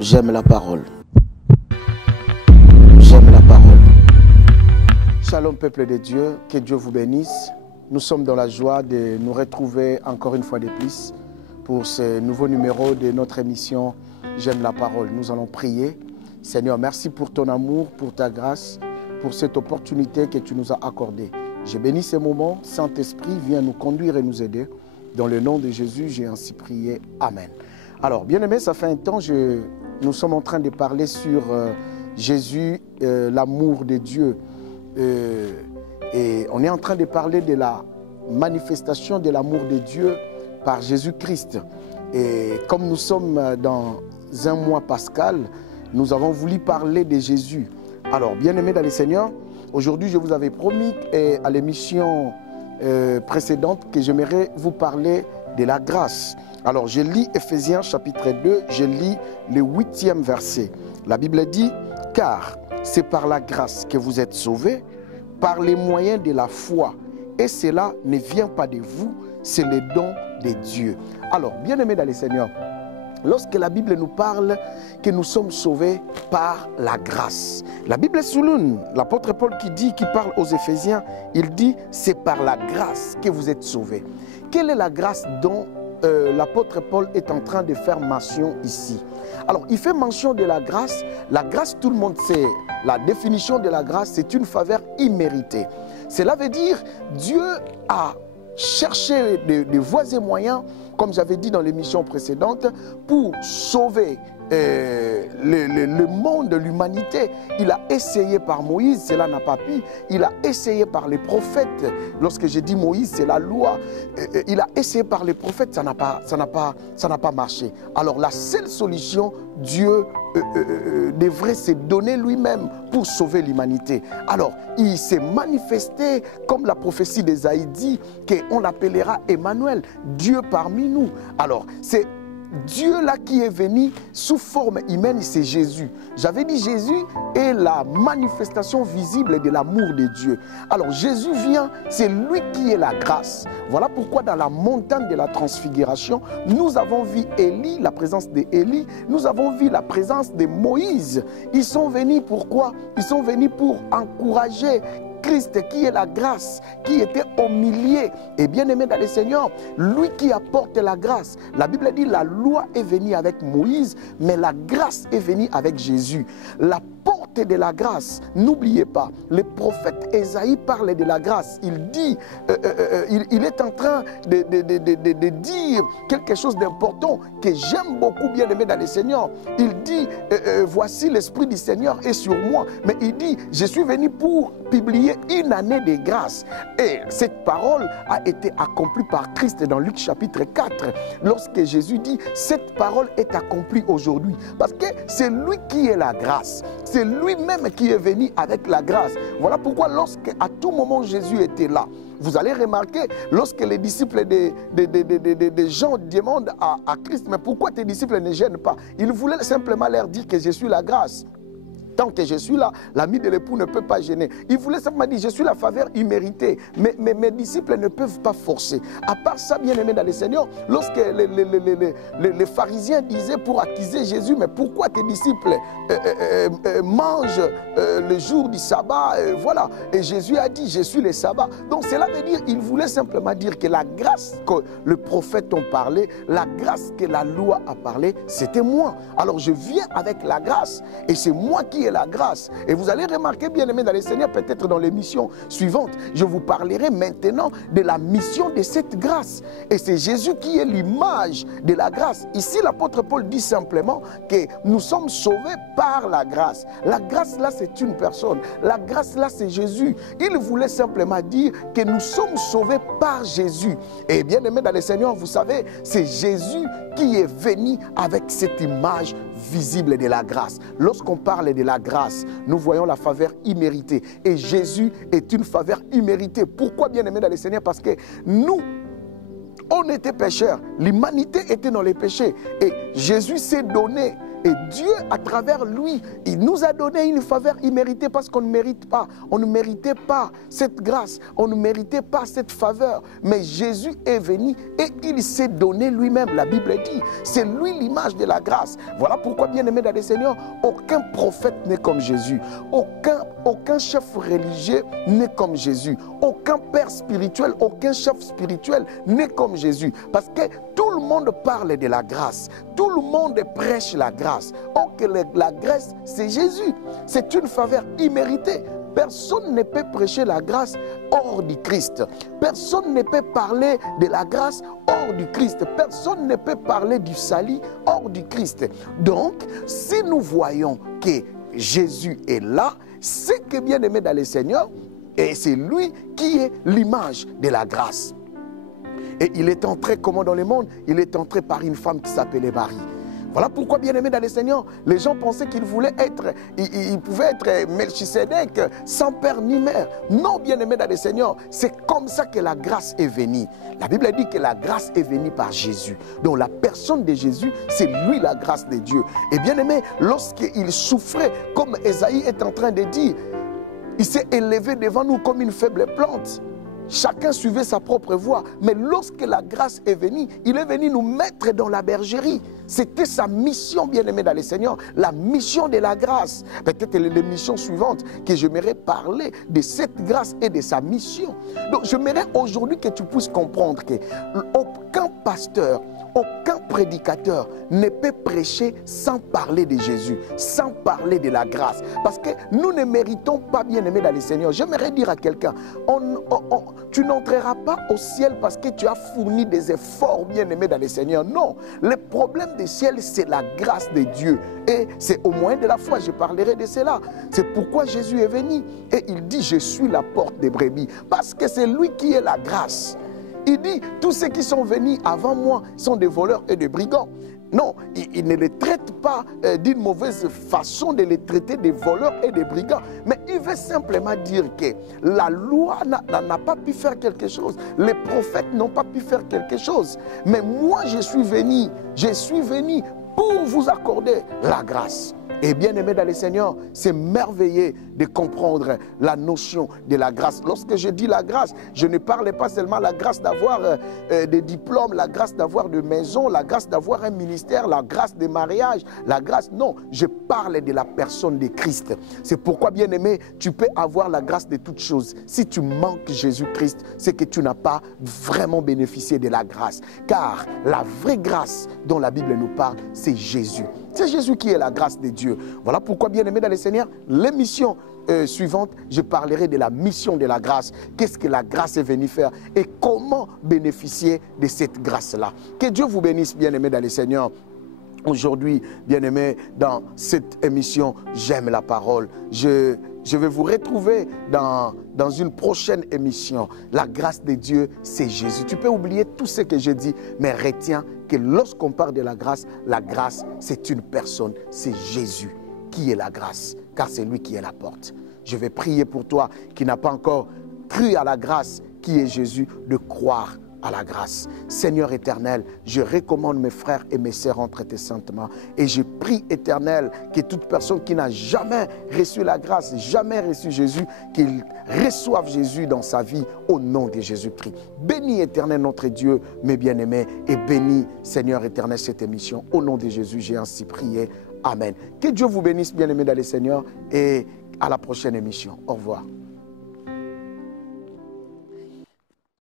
J'aime la parole. J'aime la parole. Shalom peuple de Dieu, que Dieu vous bénisse. Nous sommes dans la joie de nous retrouver encore une fois de plus pour ce nouveau numéro de notre émission J'aime la parole. Nous allons prier. Seigneur, merci pour ton amour, pour ta grâce, pour cette opportunité que tu nous as accordée. Je bénis ces moments. Saint-Esprit, viens nous conduire et nous aider. Dans le nom de Jésus, j'ai ainsi prié. Amen. Alors, bien-aimés, ça fait un temps, nous sommes en train de parler sur Jésus, l'amour de Dieu. Et on est en train de parler de la manifestation de l'amour de Dieu par Jésus-Christ. Et comme nous sommes dans un mois pascal, nous avons voulu parler de Jésus. Alors, bien-aimés dans le Seigneur, aujourd'hui, je vous avais promis à l'émission précédente que j'aimerais vous parler de la grâce. Alors, je lis Ephésiens chapitre 2, je lis le 8e verset. La Bible dit, « Car c'est par la grâce que vous êtes sauvés, par les moyens de la foi. Et cela ne vient pas de vous, c'est le don de Dieu. » Alors, bien-aimés dans le Seigneur, lorsque la Bible nous parle que nous sommes sauvés par la grâce, la Bible souligne, l'apôtre Paul qui parle aux Éphésiens, il dit, c'est par la grâce que vous êtes sauvés. Quelle est la grâce dont l'apôtre Paul est en train de faire mention ici? Alors, il fait mention de la grâce. La grâce, tout le monde sait, la définition de la grâce, c'est une faveur imméritée. Cela veut dire, Dieu a cherché des voies et moyens, comme j'avais dit dans l'émission précédente, pour sauver le monde, l'humanité. Il a essayé par Moïse, cela n'a pas pu. Il a essayé par les prophètes. Lorsque je dis Moïse, c'est la loi. Il a essayé par les prophètes, ça n'a pas marché. Alors la seule solution, Dieu devrait se donner lui-même pour sauver l'humanité. Alors, il s'est manifesté, comme la prophétie d'Ésaïe dit, qu'on l'appellera Emmanuel, Dieu parmi nous. Alors, c'est Dieu là qui est venu sous forme humaine, c'est Jésus. J'avais dit Jésus est la manifestation visible de l'amour de Dieu. Alors Jésus vient, c'est lui qui est la grâce. Voilà pourquoi dans la montagne de la transfiguration, nous avons vu Élie, la présence d'Élie, nous avons vu la présence de Moïse. Ils sont venus pourquoi? Ils sont venus pour encourager Christ qui est la grâce, qui était au milieu. Et bien aimé dans le Seigneur, lui qui apporte la grâce. La Bible dit la loi est venue avec Moïse, mais la grâce est venue avec Jésus. La porte de la grâce, n'oubliez pas, le prophète Ésaïe parle de la grâce. Il dit, il est en train de dire quelque chose d'important que j'aime beaucoup, bien aimé dans le Seigneur. Il dit, voici l'Esprit du Seigneur est sur moi. Mais il dit, je suis venu pour publier une année de grâce. Et cette parole a été accomplie par Christ dans Luc chapitre 4. Lorsque Jésus dit, cette parole est accomplie aujourd'hui. Parce que c'est lui qui est la grâce. C'est lui-même qui est venu avec la grâce. Voilà pourquoi lorsque à tout moment Jésus était là, vous allez remarquer, lorsque les disciples de Jean demandent à Christ, mais pourquoi tes disciples ne gênent pas? Il voulait simplement leur dire que je suis la grâce. Tant que je suis là, l'ami de l'époux ne peut pas gêner. Il voulait simplement dire, je suis la faveur imméritée. Mais mes disciples ne peuvent pas forcer. À part ça, bien aimé dans le Seigneur, lorsque les pharisiens disaient pour accuser Jésus, mais pourquoi tes disciples mangent le jour du sabbat? Voilà. Et Jésus a dit, je suis le sabbat. Donc cela veut dire, il voulait simplement dire que la grâce que le prophète a parlé, la grâce que la loi a parlé, c'était moi. Alors je viens avec la grâce. Et c'est moi qui ai la grâce. Et vous allez remarquer, bien aimé dans le Seigneur, peut-être dans l'émission suivante, je vous parlerai maintenant de la mission de cette grâce. Et c'est Jésus qui est l'image de la grâce. Ici, l'apôtre Paul dit simplement que nous sommes sauvés par la grâce. La grâce là, c'est une personne. La grâce là, c'est Jésus. Il voulait simplement dire que nous sommes sauvés par Jésus. Et bien aimé dans le Seigneur, vous savez, c'est Jésus qui est venu avec cette image visible de la grâce. Lorsqu'on parle de la grâce, nous voyons la faveur imméritée. Et Jésus est une faveur imméritée. Pourquoi, bien aimé dans le Seigneur? Parce que nous, on était pécheurs. L'humanité était dans les péchés. Et Jésus s'est donné Et Dieu, à travers lui, il nous a donné une faveur imméritée parce qu'on ne mérite pas. On ne méritait pas cette grâce. On ne méritait pas cette faveur. Mais Jésus est venu et il s'est donné lui-même. La Bible dit, c'est lui l'image de la grâce. Voilà pourquoi, bien-aimés dans le Seigneur, aucun prophète n'est comme Jésus. Aucun chef religieux n'est comme Jésus. Aucun père spirituel, aucun chef spirituel n'est comme Jésus. Parce que tout le monde parle de la grâce. Tout le monde prêche la grâce. Or que la grâce, c'est Jésus. C'est une faveur imméritée. Personne ne peut prêcher la grâce hors du Christ. Personne ne peut parler de la grâce hors du Christ. Personne ne peut parler du salut hors du Christ. Donc, si nous voyons que Jésus est là, c'est que, bien aimé dans le Seigneur, et c'est lui qui est l'image de la grâce. Et il est entré comment dans le monde? Il est entré par une femme qui s'appelait Marie. Voilà pourquoi, bien aimé dans le Seigneur, les gens pensaient qu'il pouvait être Melchisédek sans père ni mère. Non, bien aimé dans le Seigneur, c'est comme ça que la grâce est venue. La Bible dit que la grâce est venue par Jésus. Donc la personne de Jésus, c'est lui la grâce de Dieu. Et bien aimé, lorsqu'il souffrait, comme Ésaïe est en train de dire, il s'est élevé devant nous comme une faible plante. Chacun suivait sa propre voie. Mais lorsque la grâce est venue, il est venu nous mettre dans la bergerie. C'était sa mission, bien-aimé dans le Seigneur, la mission de la grâce. Peut-être les missions suivantes que j'aimerais parler de cette grâce et de sa mission. Donc j'aimerais aujourd'hui que tu puisses comprendre qu'aucun pasteur, aucun prédicateur ne peut prêcher sans parler de Jésus, sans parler de la grâce. Parce que nous ne méritons pas, bien-aimé dans le Seigneur. J'aimerais dire à quelqu'un, tu n'entreras pas au ciel parce que tu as fourni des efforts, bien-aimé dans le Seigneur. Non, le problème du ciel, c'est la grâce de Dieu. Et c'est au moyen de la foi, je parlerai de cela. C'est pourquoi Jésus est venu. Et il dit, je suis la porte des brebis. Parce que c'est lui qui est la grâce. Il dit, tous ceux qui sont venus avant moi sont des voleurs et des brigands. Non, il ne les traite pas d'une mauvaise façon de les traiter des voleurs et des brigands. Mais il veut simplement dire que la loi n'a pas pu faire quelque chose. Les prophètes n'ont pas pu faire quelque chose. Mais moi, je suis venu pour vous accorder la grâce. Et bien aimé dans le Seigneur, c'est merveilleux de comprendre la notion de la grâce. Lorsque je dis la grâce, je ne parle pas seulement de la grâce d'avoir des diplômes, la grâce d'avoir de maison, la grâce d'avoir un ministère, la grâce des mariages, la grâce, non, je parle de la personne de Christ. C'est pourquoi, bien aimé, tu peux avoir la grâce de toutes choses. Si tu manques Jésus-Christ, c'est que tu n'as pas vraiment bénéficié de la grâce. Car la vraie grâce dont la Bible nous parle, c'est Jésus. C'est Jésus qui est la grâce de Dieu. Voilà pourquoi, bien aimé dans le Seigneur, l'émission suivante, je parlerai de la mission de la grâce. Qu'est-ce que la grâce est venue faire et comment bénéficier de cette grâce-là. Que Dieu vous bénisse, bien aimé dans le Seigneur. Aujourd'hui, bien aimé, dans cette émission, j'aime la parole. Je vais vous retrouver dans une prochaine émission. La grâce de Dieu, c'est Jésus. Tu peux oublier tout ce que je dis, mais retiens que lorsqu'on parle de la grâce, c'est une personne, c'est Jésus qui est la grâce, car c'est lui qui est la porte. Je vais prier pour toi qui n'as pas encore cru à la grâce, qui est Jésus, de croire à la grâce. Seigneur éternel, je recommande mes frères et mes sœurs entre tes saintes mains et je prie, éternel, que toute personne qui n'a jamais reçu la grâce, jamais reçu Jésus, qu'il reçoive Jésus dans sa vie au nom de Jésus-Christ. Bénis, éternel, notre Dieu, mes bien-aimés, et bénis, Seigneur éternel, cette émission. Au nom de Jésus, j'ai ainsi prié. Amen. Que Dieu vous bénisse, bien-aimés dans le Seigneur, et à la prochaine émission. Au revoir.